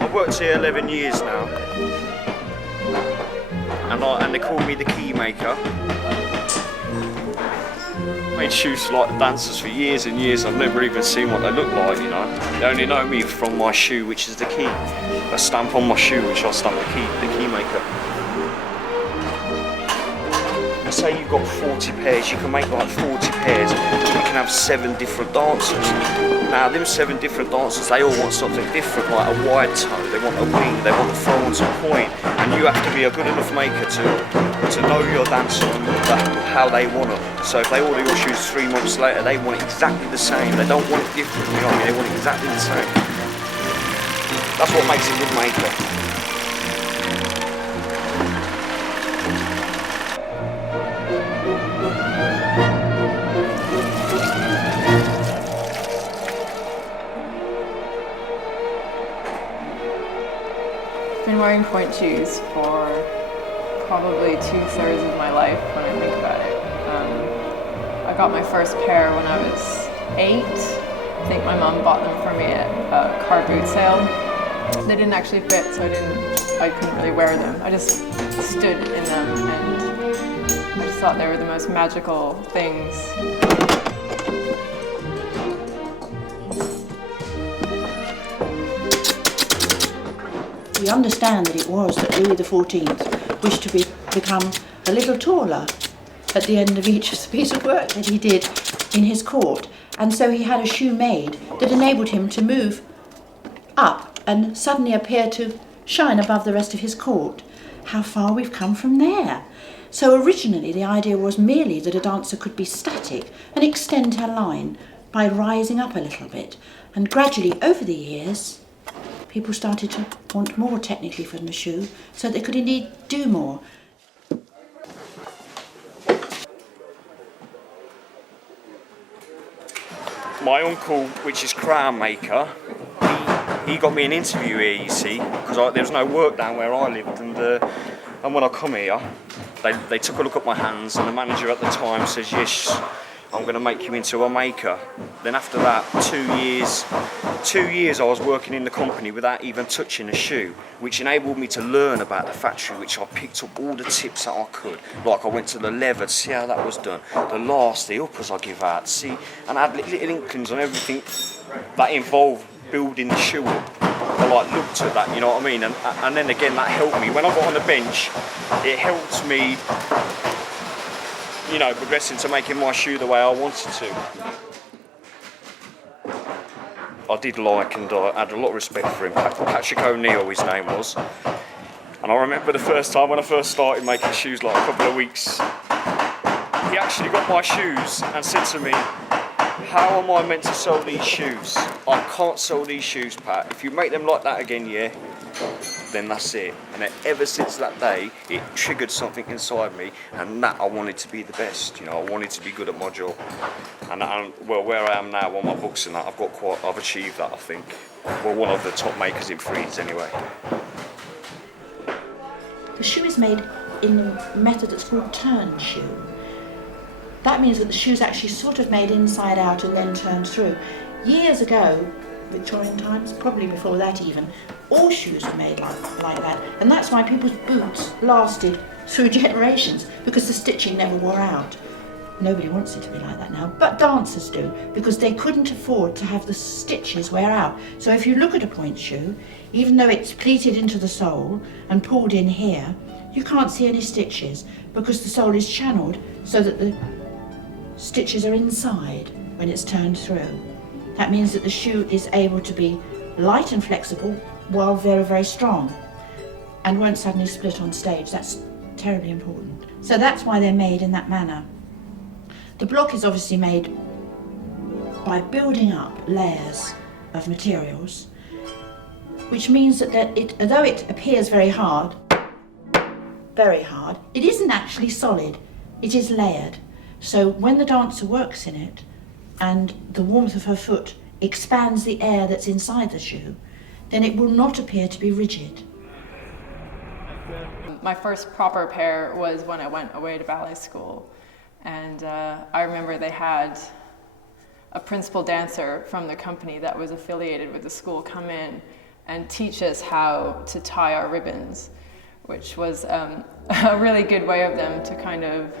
I've worked here 11 years now, and they call me the key maker. Made shoes for like dancers for years and years. I've never even seen what they look like, you know. They only know me from my shoe, which is the key. A stamp on my shoe, which I'll stamp the key maker. And say you've got 40 pairs, you can make like 40 pairs, and you can have 7 different dancers. Now, them 7 different dancers, they all want something different, like a wide toe, they want a wing, they want to throw on some point, and you have to be a good enough maker to know your dancer and how they want it. So if they order your shoes 3 months later, they want it exactly the same. They don't want it different, you know what I mean? They want it exactly the same. That's what makes a good maker. I've been wearing point shoes for probably 2/3 of my life when I think about it. I got my first pair when I was 8. I think my mum bought them for me at a car boot sale. They didn't actually fit, so I couldn't really wear them. I just stood in them, and I just thought they were the most magical things. We understand that it was that Louis XIV wished to become a little taller at the end of each piece of work that he did in his court, and so he had a shoe made that enabled him to move up and suddenly appear to shine above the rest of his court. How far we've come from there. So originally the idea was merely that a dancer could be static and extend her line by rising up a little bit, and gradually over the years people started to want more technically from the shoe, so they could indeed do more. My uncle, which is crown maker, he got me an interview here, you see, because there was no work down where I lived, and when I come here, they took a look at my hands, and the manager at the time says, yes, I'm going to make you into a maker. Then after that, 2 years I was working in the company without even touching a shoe, which enabled me to learn about the factory, which I picked up all the tips that I could. Like I went to the leather to see how that was done, the last, the uppers I give out, see, and I had little inklings on everything that involved building the shoe up. I like looked at that, you know what I mean? And then again, that helped me. When I got on the bench, it helped me, you know, progressing to making my shoe the way I wanted to. I did like and I had a lot of respect for him. Patrick O'Neill, his name was. And I remember the first time when I first started making shoes, like a couple of weeks, he actually got my shoes and said to me, how am I meant to sell these shoes? I can't sell these shoes, Pat. If you make them like that again, yeah, then that's it. And then ever since that day, it triggered something inside me, and that I wanted to be the best. You know, I wanted to be good at my job. And well, where I am now on my books and that, I've achieved that, I think. Well, one of the top makers in frieze, anyway. The shoe is made in a method that's called turn shoe. That means that the shoe's actually sort of made inside out and then turned through. Years ago, Victorian times, probably before that even, all shoes were made like that. And that's why people's boots lasted through generations, because the stitching never wore out. Nobody wants it to be like that now, but dancers do, because they couldn't afford to have the stitches wear out. So if you look at a point shoe, even though it's pleated into the sole and pulled in here, you can't see any stitches, because the sole is channeled so that the stitches are inside when it's turned through. That means that the shoe is able to be light and flexible while very, very strong, and won't suddenly split on stage. That's terribly important. So that's why they're made in that manner. The block is obviously made by building up layers of materials, which means that although it appears very hard, it isn't actually solid, it is layered. So when the dancer works in it, and the warmth of her foot expands the air that's inside the shoe, then it will not appear to be rigid. My first proper pair was when I went away to ballet school. And I remember they had a principal dancer from the company that was affiliated with the school come in and teach us how to tie our ribbons, which was a really good way of them to kind of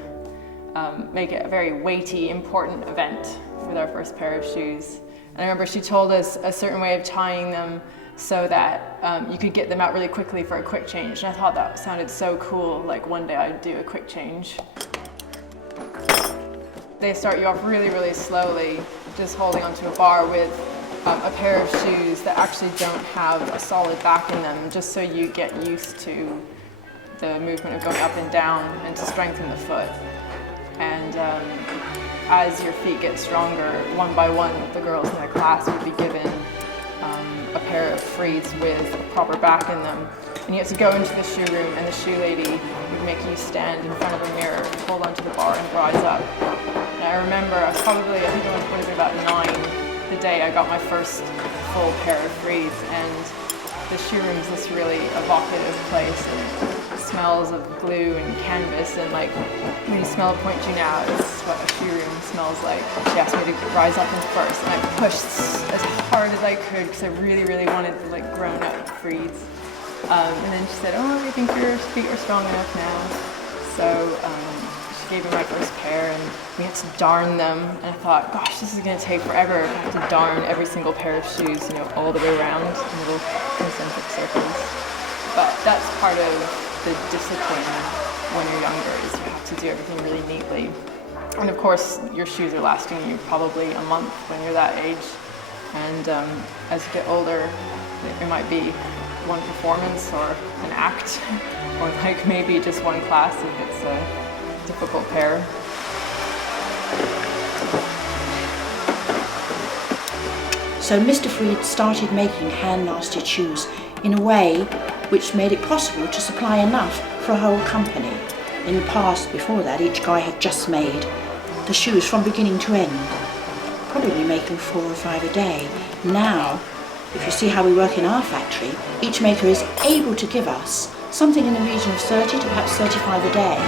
make it a very weighty, important event with our first pair of shoes. And I remember she told us a certain way of tying them so that you could get them out really quickly for a quick change. And I thought that sounded so cool, like one day I'd do a quick change. They start you off really, really slowly, just holding onto a bar with a pair of shoes that actually don't have a solid back in them, just so you get used to the movement of going up and down and to strengthen the foot. And as your feet get stronger, one by one, the girls in the class would be given a pair of frees with a proper back in them. And you have to go into the shoe room, and the shoe lady would make you stand in front of a mirror, hold onto the bar, and rise up. And I remember I think I was probably about 9 the day I got my first full pair of frees, and the shoe room is this really evocative place, and it smells of glue and canvas, and like when you smell a point shoe now, it's what a shoe room smells like. She asked me to rise up into first, and I pushed as hard as I could because I really, really wanted the like grown up frees. And then she said, "Oh, I think your feet are strong enough now." So she gave me my first pair, and we had to darn them. And I thought, gosh, this is going to take forever. I have to darn every single pair of shoes, all the way around in little concentric circles. But that's part of the discipline when you're younger, is you have to do everything really neatly. And of course, your shoes are lasting you probably a month when you're that age. And as you get older, it might be one performance or an act, or like maybe just one class if it's a difficult pair. So Mr. Freed started making hand-lasted shoes in a way which made it possible to supply enough for a whole company. In the past, before that, each guy had just made the shoes from beginning to end, probably making 4 or 5 a day. Now, if you see how we work in our factory, each maker is able to give us something in the region of 30 to perhaps 35 a day,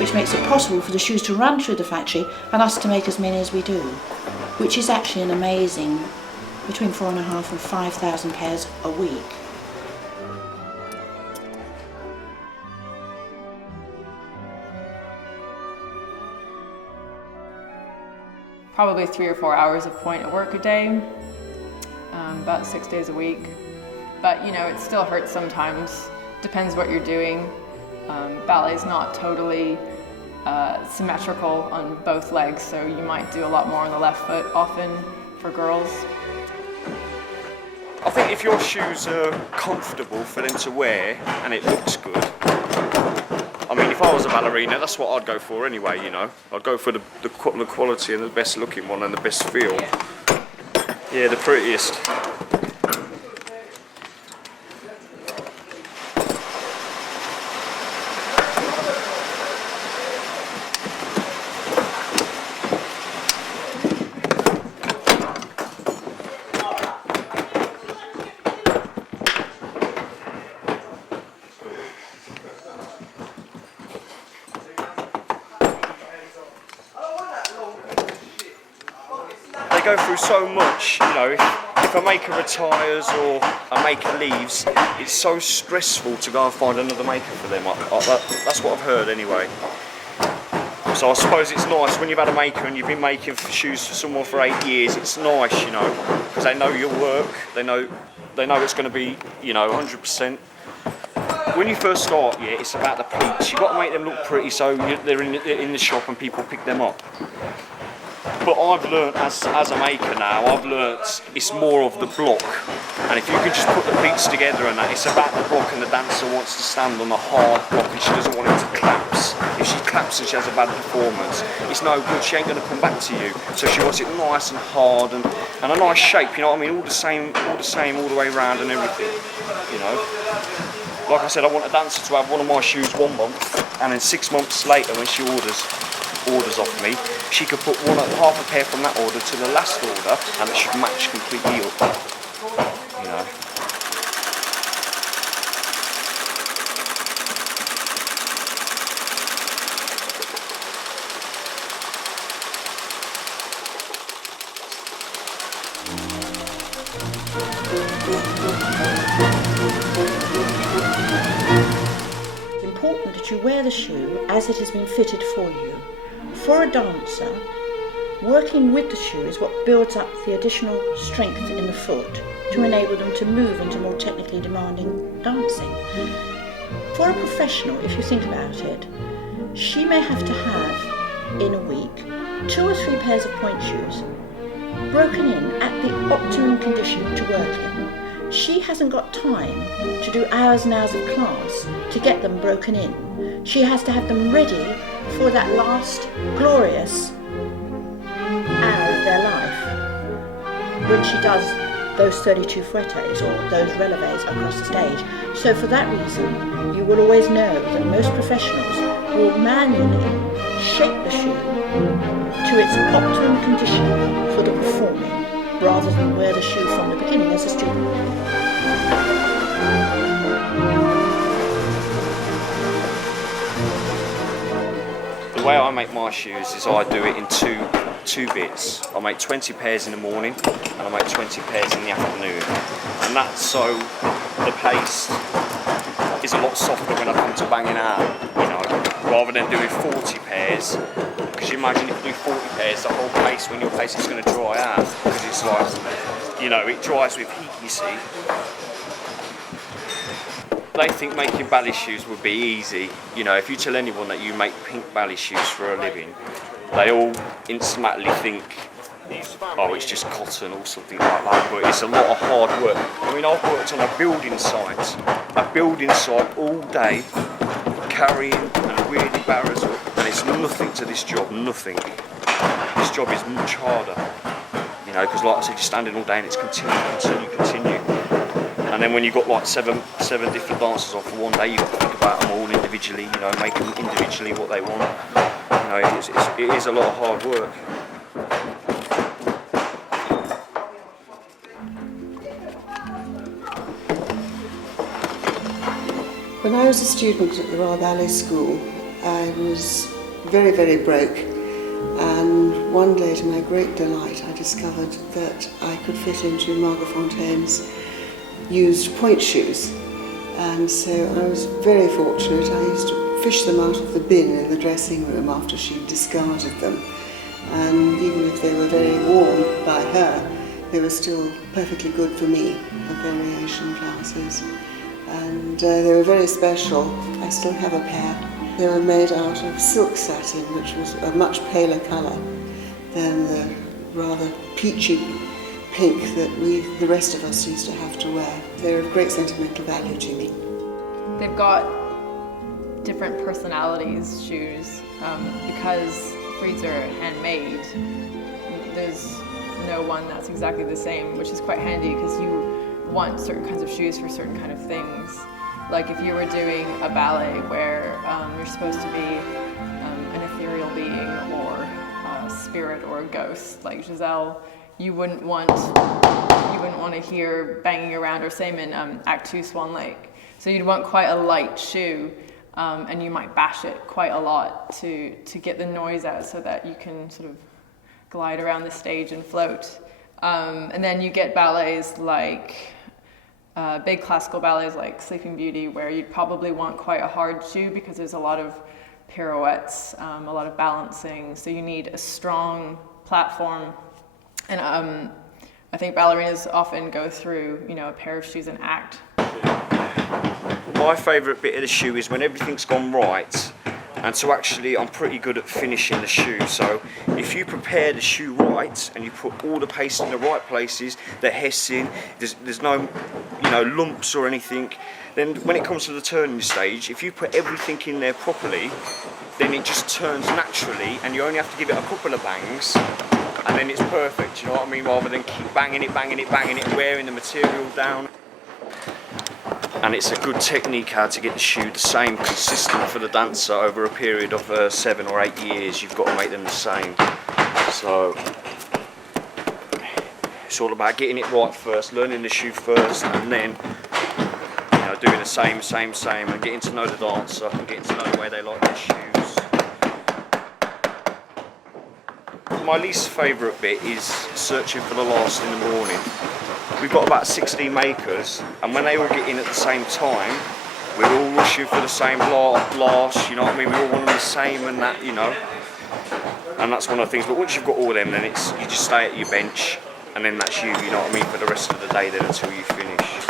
which makes it possible for the shoes to run through the factory and us to make as many as we do, which is actually an amazing between 4,500 and 5,000 pairs a week. Probably 3 or 4 hours of point of work a day, about 6 days a week. But it still hurts sometimes. Depends what you're doing. Ballet's not totally symmetrical on both legs, so you might do a lot more on the left foot often for girls. I think if your shoes are comfortable for them to wear and it looks good, I mean, if I was a ballerina, that's what I'd go for anyway, I'd go for the quality and the best looking one and the best feel. Yeah, the prettiest. Go through so much, if a maker retires or a maker leaves, it's so stressful to go and find another maker for them. That's what I've heard anyway. So I suppose it's nice when you've had a maker and you've been making shoes for someone for 8 years. It's nice, because they know your work. They know it's going to be, 100%. When you first start, it's about the pleats. You've got to make them look pretty so they're in the shop and people pick them up. But I've learnt as a maker now, it's more of the block. And if you can just put the pleats together and that, it's about the block, and the dancer wants to stand on a hard block and she doesn't want it to collapse. If she collapses, she has a bad performance. It's no good, she ain't going to come back to you. So she wants it nice and hard and a nice shape, all the same all the way around and everything, Like I said, I want a dancer to have one of my shoes 1 month, and then 6 months later when she orders off me, she could put half a pair from that order to the last order, and it should match completely up. important that you wear the shoe as it has been fitted for you. For a dancer, working with the shoe is what builds up the additional strength in the foot to enable them to move into more technically demanding dancing. For a professional, if you think about it, she may have to have, in a week, 2 or 3 pairs of point shoes broken in at the optimum condition to work in. She hasn't got time to do hours and hours of class to get them broken in. She has to have them ready for that last glorious hour of their life when she does those 32 fouettes or those releves across the stage. So for that reason, you will always know that most professionals will manually shape the shoe to its optimum condition for the performing, rather than wear the shoe from the beginning as a student. The way I make my shoes is I do it in two bits. I make 20 pairs in the morning and I make 20 pairs in the afternoon. And that's so the paste is a lot softer when I come to banging out, you know, rather than doing 40 pairs. Because you imagine if you do 40 pairs, the whole paste, when your paste is going to dry out, because it's like, you know, it dries with heat, you see. They think making ballet shoes would be easy. You know, if you tell anyone that you make pink ballet shoes for a living, they all instantly think, oh, it's just cotton or something like that, but it's a lot of hard work. I mean, I've worked on a building site all day, carrying and wheeling barrows up, and it's nothing to this job, nothing. This job is much harder, you know, because like I said, you're standing all day and it's continue. And then when you've got like seven different dancers on for one day, you've got to think about them all individually, you know, make them individually what they want. You know, it is a lot of hard work. When I was a student at the Royal Ballet School, I was very, very broke, and one day, to my great delight, I discovered that I could fit into Margot Fontaine's used point shoes, and so I was very fortunate. I used to fish them out of the bin in the dressing room after she'd discarded them, and even if they were very worn by her, they were still perfectly good for me for variation classes. And they were very special. I still have a pair. They were made out of silk satin, which was a much paler colour than the rather peachy pink that the rest of us used to have to wear. They're of great sentimental value to me. They've got different personalities, shoes, because frieze are handmade. There's no one that's exactly the same, which is quite handy because you want certain kinds of shoes for certain kind of things. Like if you were doing a ballet where you're supposed to be an ethereal being or a spirit or a ghost, like Giselle, you wouldn't want to hear banging around, or same in Act 2 Swan Lake. So you'd want quite a light shoe, and you might bash it quite a lot to get the noise out so that you can sort of glide around the stage and float. And then you get ballets like big classical ballets like Sleeping Beauty, where you'd probably want quite a hard shoe because there's a lot of pirouettes, a lot of balancing, so you need a strong platform. And I think ballerinas often go through, you know, a pair of shoes an act. My favourite bit of the shoe is when everything's gone right, and so actually I'm pretty good at finishing the shoe. So if you prepare the shoe right and you put all the paste in the right places, the hessing, there's no, you know, lumps or anything, then when it comes to the turning stage, if you put everything in there properly, then it just turns naturally and you only have to give it a couple of bangs and then it's perfect, you know what I mean, rather than keep banging it, wearing the material down. And it's a good technique how to get the shoe the same, consistent for the dancer over a period of 7 or 8 years. You've got to make them the same. So it's all about getting it right first, learning the shoe first, and then, you know, doing the same, and getting to know the dancer and getting to know the way they like their shoes. My least favourite bit is searching for the last in the morning. We've got about 16 makers, and when they all get in at the same time, we're all rushing for the same last, you know what I mean? We all want them the same and that, you know. And that's one of the things. But once you've got all them, then it's you just stay at your bench, and then that's you know what I mean, for the rest of the day then until you finish.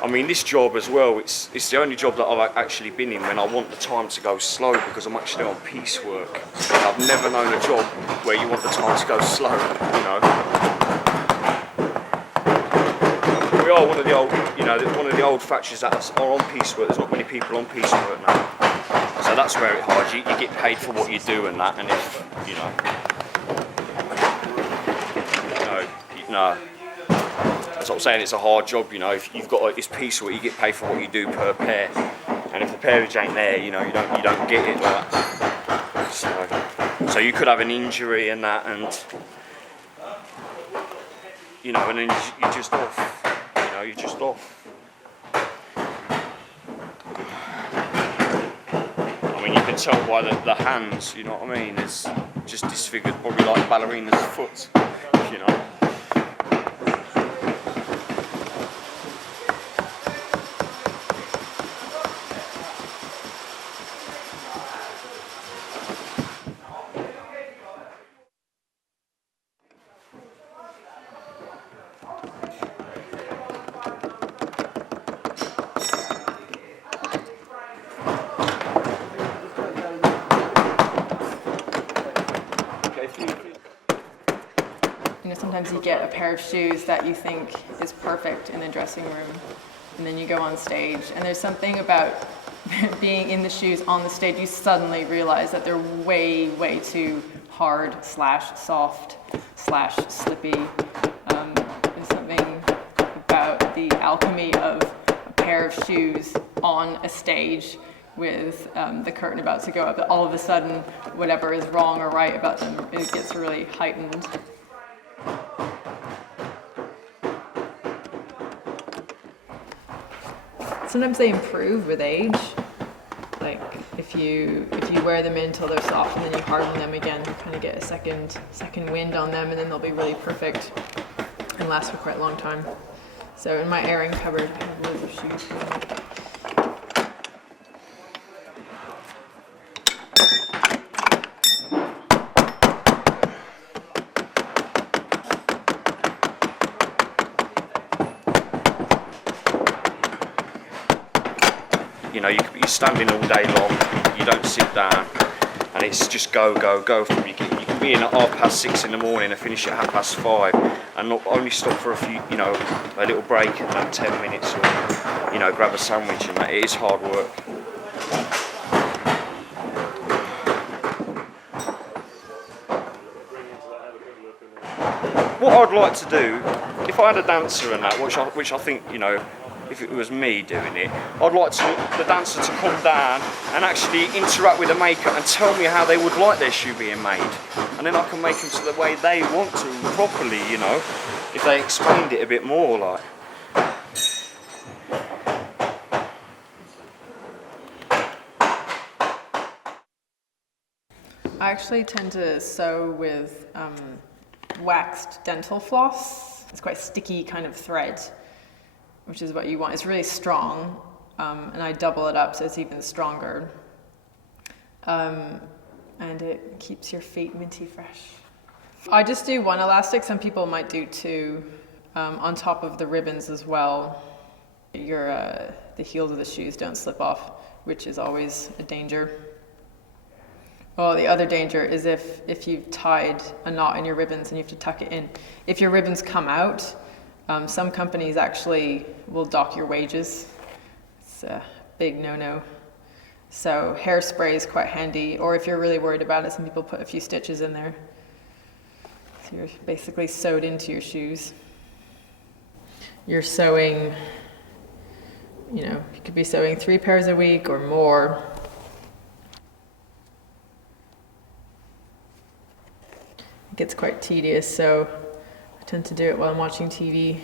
I mean, this job as well, it's the only job that I've actually been in when I want the time to go slow, because I'm actually on piecework. I've never known a job where you want the time to go slow, you know. We are one of the old, you know, one of the old factories that are on piecework. There's not many people on piecework now. So that's where it's hard. You get paid for what you do and that, and if, you know, no. That's what I'm saying, it's a hard job, you know. If you've got this piecework, you get paid for what you do per pair. And if the pairage ain't there, you know, you don't get it like that. So you could have an injury and that, and you know, and then you're just off. You know, you're just off. I mean, you can tell by the hands, you know what I mean? It's just disfigured, probably like a ballerina's foot, you know. You know, sometimes you get a pair of shoes that you think is perfect in the dressing room, and then you go on stage, and there's something about being in the shoes on the stage, you suddenly realize that they're way, way too hard / soft / slippy. There's something about the alchemy of a pair of shoes on a stage with the curtain about to go up, that all of a sudden, whatever is wrong or right about them, it gets really heightened. Sometimes they improve with age. Like if you wear them in until they're soft and then you harden them again, you kind of get a second wind on them, and then they'll be really perfect and last for quite a long time. So in my airing cupboard, I have loads of shoes. You know, you're standing all day long, you don't sit down, and it's just go. You can be in at 6:30 in the morning and finish at 5:30, and not only stop for a few, you know, a little break and then 10 minutes, or, you know, grab a sandwich and that. It is hard work. What I'd like to do, if I had a dancer and that, which I think, you know, if it was me doing it, I'd like the dancer to come down and actually interact with the maker and tell me how they would like their shoe being made. And then I can make them to the way they want to, properly, you know, if they explained it a bit more, like. I actually tend to sew with waxed dental floss. It's quite sticky kind of thread, which is what you want. It's really strong, and I double it up so it's even stronger. And it keeps your feet minty fresh. I just do one elastic. Some people might do two, on top of the ribbons as well. The heels of the shoes don't slip off, which is always a danger. Well, the other danger is if you've tied a knot in your ribbons and you have to tuck it in. If your ribbons come out, some companies actually will dock your wages. It's a big no-no. So hairspray is quite handy, or if you're really worried about it, some people put a few stitches in there. So you're basically sewed into your shoes. You're sewing, you know, you could be sewing 3 pairs a week or more. It gets quite tedious, so I tend to do it while I'm watching TV.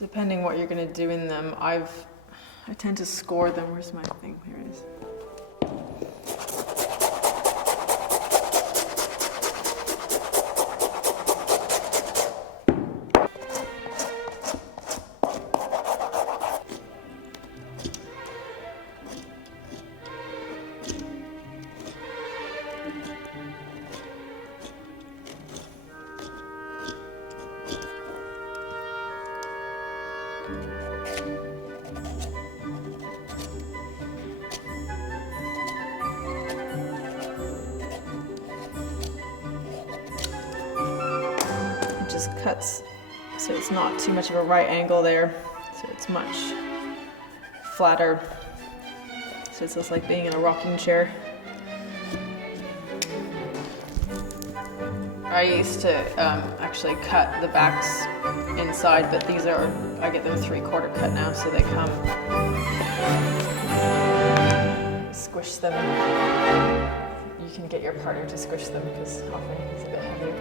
Depending what you're going to do in them, I tend to score them. Where's my thing? Here it is. It just cuts so it's not too much of a right angle there, so it's much flatter. So it's just like being in a rocking chair. I used to actually cut the backs inside, but these are, I get them 3/4 cut now, so they come. Squish them. You can get your partner to squish them because often he's a bit heavier.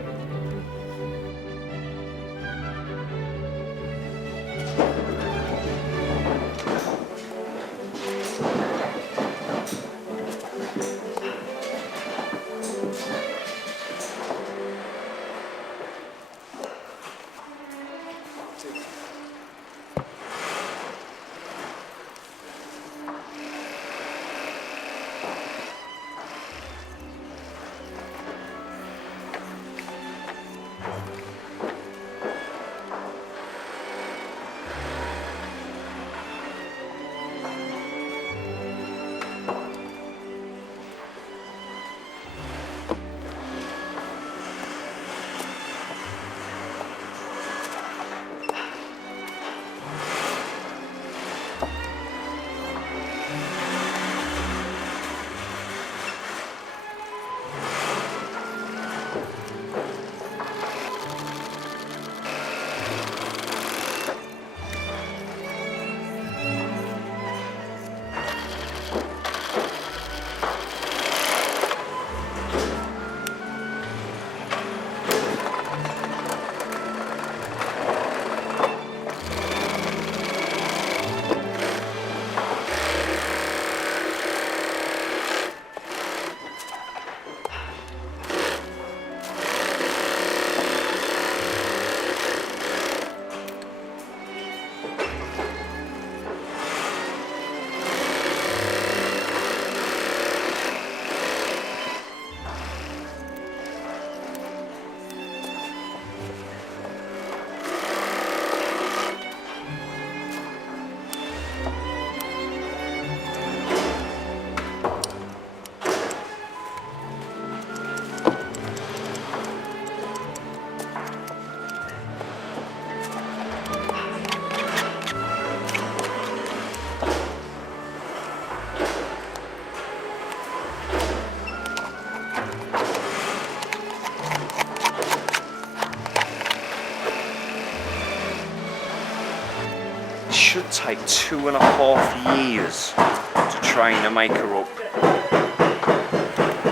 Should take 2.5 years to train a maker up.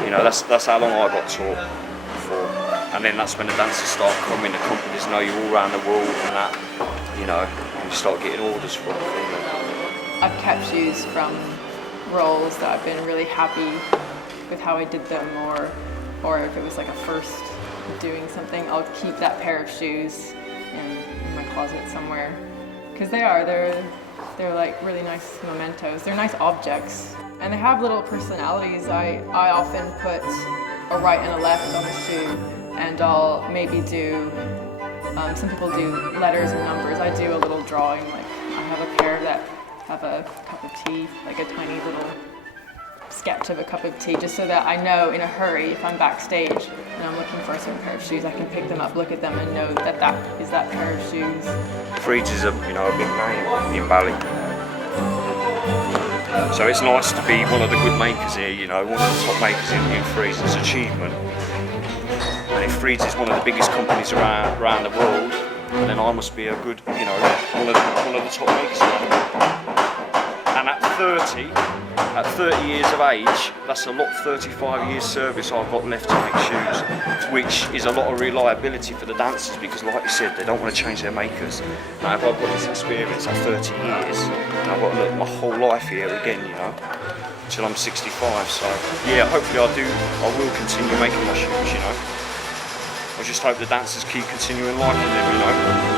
You know, that's how long I got taught for. And then that's when the dancers start coming, the companies know you all around the world and that, you know, and you start getting orders from them. I've kept shoes from roles that I've been really happy with how I did them, or if it was like a first doing something, I'll keep that pair of shoes in my closet somewhere. Because they're like really nice mementos. They're nice objects. And they have little personalities. I often put a right and a left on a shoe, and I'll maybe do, some people do letters or numbers. I do a little drawing, like I have a pair that have a cup of tea, like a tiny little sketch of a cup of tea, just so that I know in a hurry if I'm backstage and I'm looking for a certain pair of shoes, I can pick them up, look at them, and know that that is that pair of shoes. Freeds is a big name in ballet. So it's nice to be one of the good makers here, you know, one of the top makers in Freeds. It's achievement. And if Freeds is one of the biggest companies around the world, then I must be a good, you know, one of the top makers around the world. And at 30 years of age, that's a lot, 35 years service I've got left to make shoes, which is a lot of reliability for the dancers, because like you said, they don't want to change their makers. Now if I've got this experience at 30 years, and I've got to look my whole life here again, you know, until I'm 65, so yeah, hopefully I will continue making my shoes, you know. I just hope the dancers keep continuing liking them, you know.